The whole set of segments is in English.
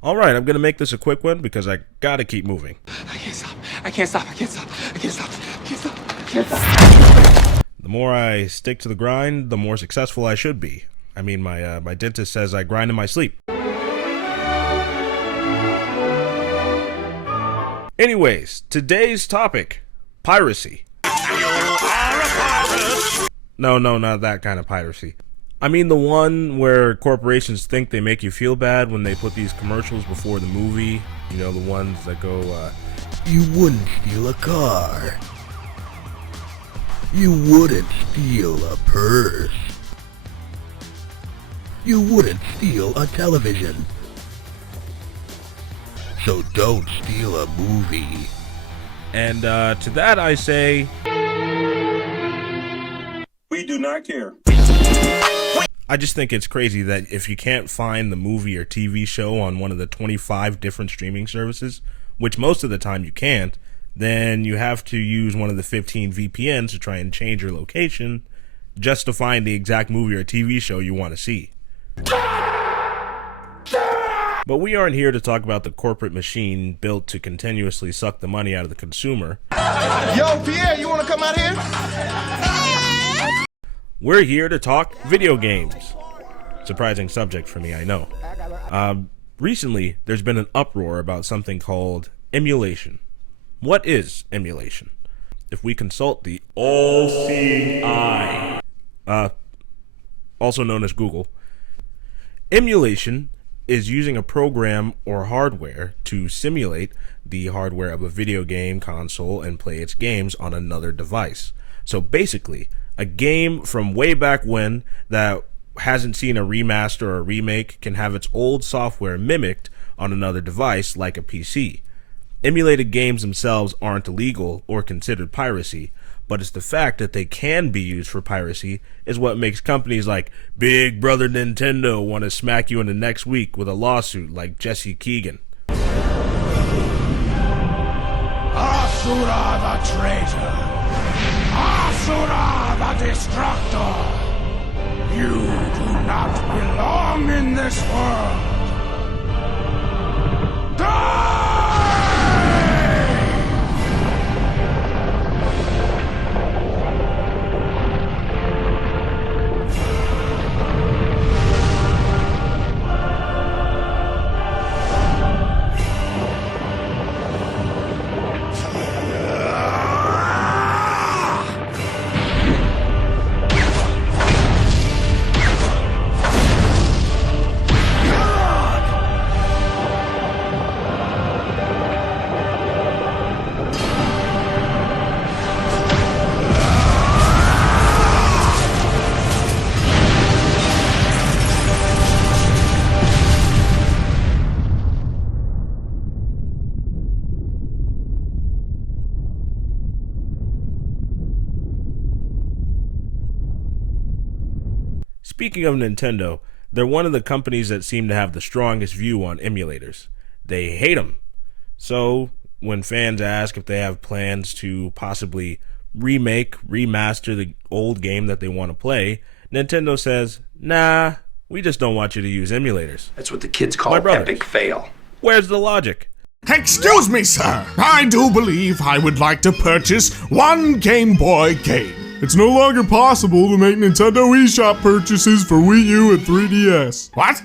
Alright, I'm gonna make this a quick one because I gotta keep moving. I can't stop. I can't stop. I can't stop. I can't stop. I can't stop. I can't stop. The more I stick to the grind, the more successful I should be. I mean, my dentist says I grind in my sleep. Anyways, today's topic, piracy. No, not that kind of piracy. I mean the one where corporations think they make you feel bad when they put these commercials before the movie. You know, the ones that go, You wouldn't steal a car. You wouldn't steal a purse. You wouldn't steal a television. So don't steal a movie. And to that I say, we do not care. I just think it's crazy that if you can't find the movie or TV show on one of the 25 different streaming services, which most of the time you can't, then you have to use one of the 15 VPNs to try and change your location just to find the exact movie or TV show you want to see. But we aren't here to talk about the corporate machine built to continuously suck the money out of the consumer. Yo, Pierre, you want to come out here? We're here to talk video games. Surprising subject for me, I know. Recently, there's been an uproar about something called emulation. What is emulation? If we consult the all-seeing eye, also known as Google, emulation is using a program or hardware to simulate the hardware of a video game console and play its games on another device. So basically, a game from way back when that hasn't seen a remaster or a remake can have its old software mimicked on another device like a PC. Emulated games themselves aren't illegal or considered piracy, but it's the fact that they can be used for piracy is what makes companies like Big Brother Nintendo want to smack you in the next week with a lawsuit like Jesse Keegan. Asura the traitor! Asura the destructor! You do not belong in this world! Die! Speaking of Nintendo, they're one of the companies that seem to have the strongest view on emulators. They hate them. So, when fans ask if they have plans to possibly remaster the old game that they want to play, Nintendo says, nah, we just don't want you to use emulators. That's what the kids call My brothers. epic fail. Where's the logic? Excuse me, sir. I do believe I would like to purchase one Game Boy game. It's no longer possible to make Nintendo eShop purchases for Wii U and 3DS. What?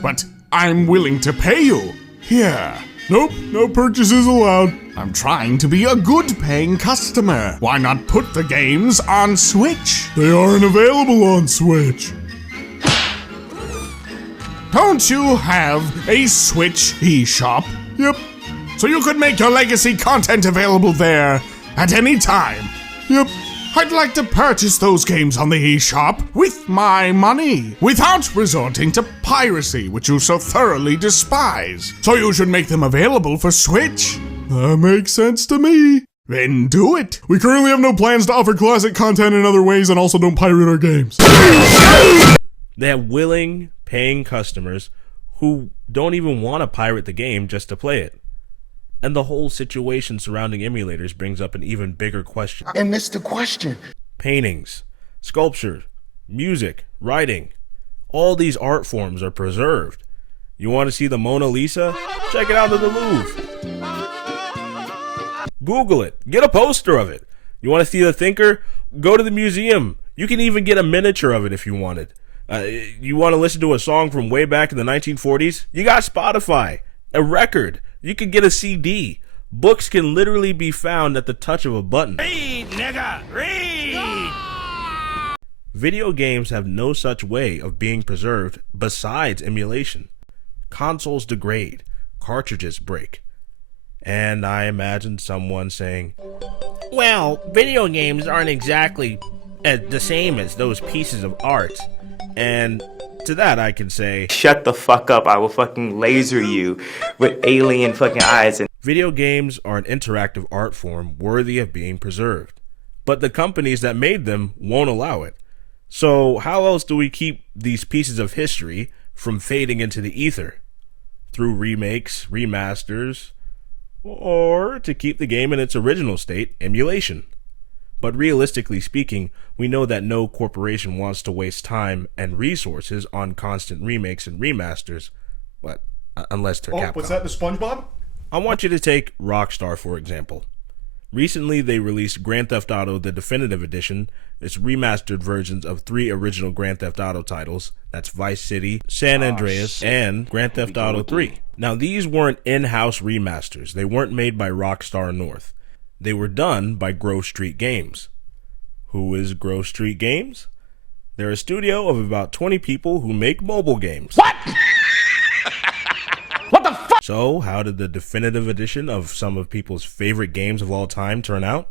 But I'm willing to pay you. Here. Nope, no purchases allowed. I'm trying to be a good paying customer. Why not put the games on Switch? They aren't available on Switch. Don't you have a Switch eShop? Yep. So you could make your legacy content available there at any time? Yep. I'd like to purchase those games on the eShop with my money, without resorting to piracy, which you so thoroughly despise. So you should make them available for Switch. That makes sense to me. Then do it. We currently have no plans to offer classic content in other ways and also don't pirate our games. They have willing, paying customers who don't even want to pirate the game just to play it. And the whole situation surrounding emulators brings up an even bigger question. And that's the question. Paintings, sculpture, music, writing, all these art forms are preserved. You want to see the Mona Lisa? Check it out at the Louvre. Google it. Get a poster of it. You want to see the Thinker? Go to the museum. You can even get a miniature of it if you wanted. You want to listen to a song from way back in the 1940s? You got Spotify. A record. You can get a CD. Books can literally be found at the touch of a button. Read, nigga! Read! Video games have no such way of being preserved besides emulation. Consoles degrade. Cartridges break. And I imagine someone saying, well, video games aren't exactly the same as those pieces of art. And to that I can say, shut the fuck up, I will fucking laser you with alien fucking eyes. And video games are an interactive art form worthy of being preserved. But the companies that made them won't allow it. So how else do we keep these pieces of history from fading into the ether? Through remakes, remasters, or to keep the game in its original state, emulation. But realistically speaking, we know that no corporation wants to waste time and resources on constant remakes and remasters, unless they're Capcom. What's that, the SpongeBob? I want you to take Rockstar, for example. Recently, they released Grand Theft Auto The Definitive Edition. It's remastered versions of 3 original Grand Theft Auto titles. That's Vice City, San Andreas, and Grand Theft Auto 3. Now, these weren't in-house remasters. They weren't made by Rockstar North. They were done by Grove Street Games. Who is Grove Street Games? They're a studio of about 20 people who make mobile games. What? What the fuck? So, how did the definitive edition of some of people's favorite games of all time turn out?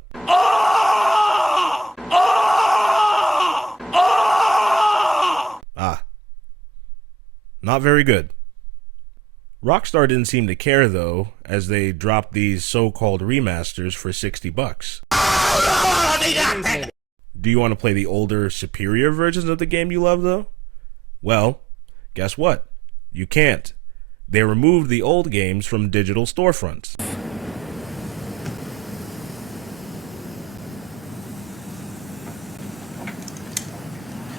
Not very good. Rockstar didn't seem to care though, as they dropped these so-called remasters for $60. Do you want to play the older, superior versions of the game you love though? Well, guess what? You can't. They removed the old games from digital storefronts.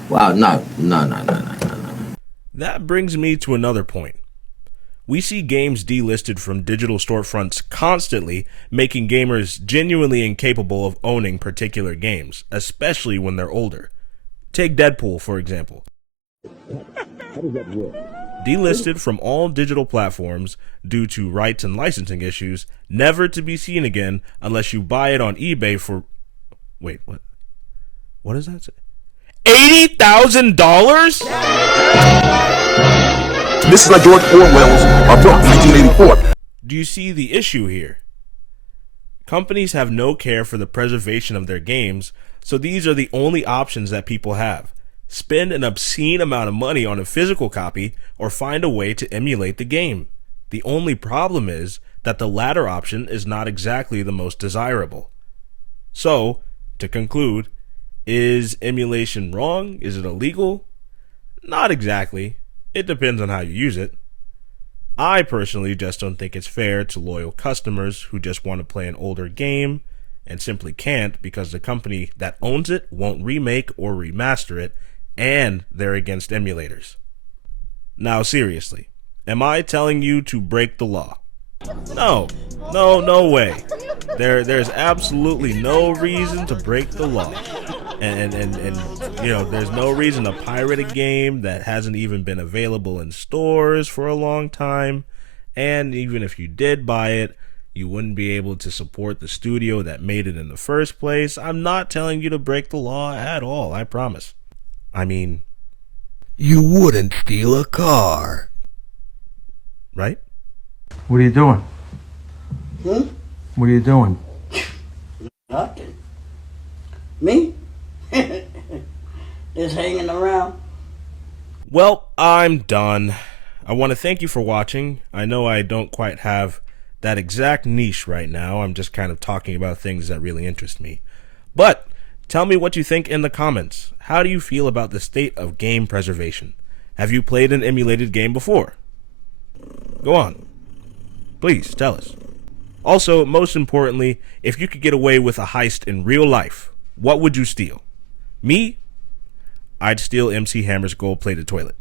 Wow, no. That brings me to another point. We see games delisted from digital storefronts constantly, making gamers genuinely incapable of owning particular games, especially when they're older. Take Deadpool, for example. Delisted from all digital platforms due to rights and licensing issues, never to be seen again unless you buy it on eBay for... Wait, what? What does that say? $80,000? This is like George Orwell's book, 1984. Do you see the issue here? Companies have no care for the preservation of their games, so these are the only options that people have. Spend an obscene amount of money on a physical copy or find a way to emulate the game. The only problem is that the latter option is not exactly the most desirable. So, to conclude, is emulation wrong? Is it illegal? Not exactly. It depends on how you use it. I personally just don't think it's fair to loyal customers who just want to play an older game and simply can't because the company that owns it won't remake or remaster it, and they're against emulators. Now seriously, am I telling you to break the law? No way. There's absolutely no reason to break the law. And you know, there's no reason to pirate a game that hasn't even been available in stores for a long time. And even if you did buy it, you wouldn't be able to support the studio that made it in the first place. I'm not telling you to break the law at all, I promise. I mean... You wouldn't steal a car. Right? What are you doing? What are you doing? Nothing. Me? Just hanging around. Well, I'm done. I want to thank you for watching. I know I don't quite have that exact niche right now. I'm just kind of talking about things that really interest me. But tell me what you think in the comments. How do you feel about the state of game preservation? Have you played an emulated game before? Go on. Please, tell us. Also, most importantly, if you could get away with a heist in real life, what would you steal? Me? I'd steal MC Hammer's gold-plated toilet.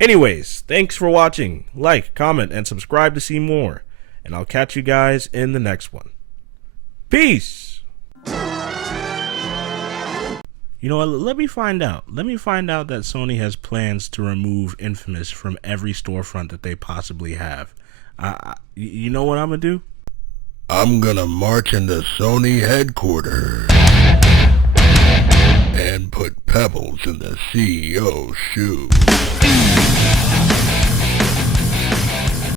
Anyways, thanks for watching. Like, comment, and subscribe to see more. And I'll catch you guys in the next one. Peace! You know what? Let me find out. Let me find out that Sony has plans to remove Infamous from every storefront that they possibly have. You know what I'm gonna do? I'm gonna march into Sony headquarters and put pebbles in the CEO's shoe.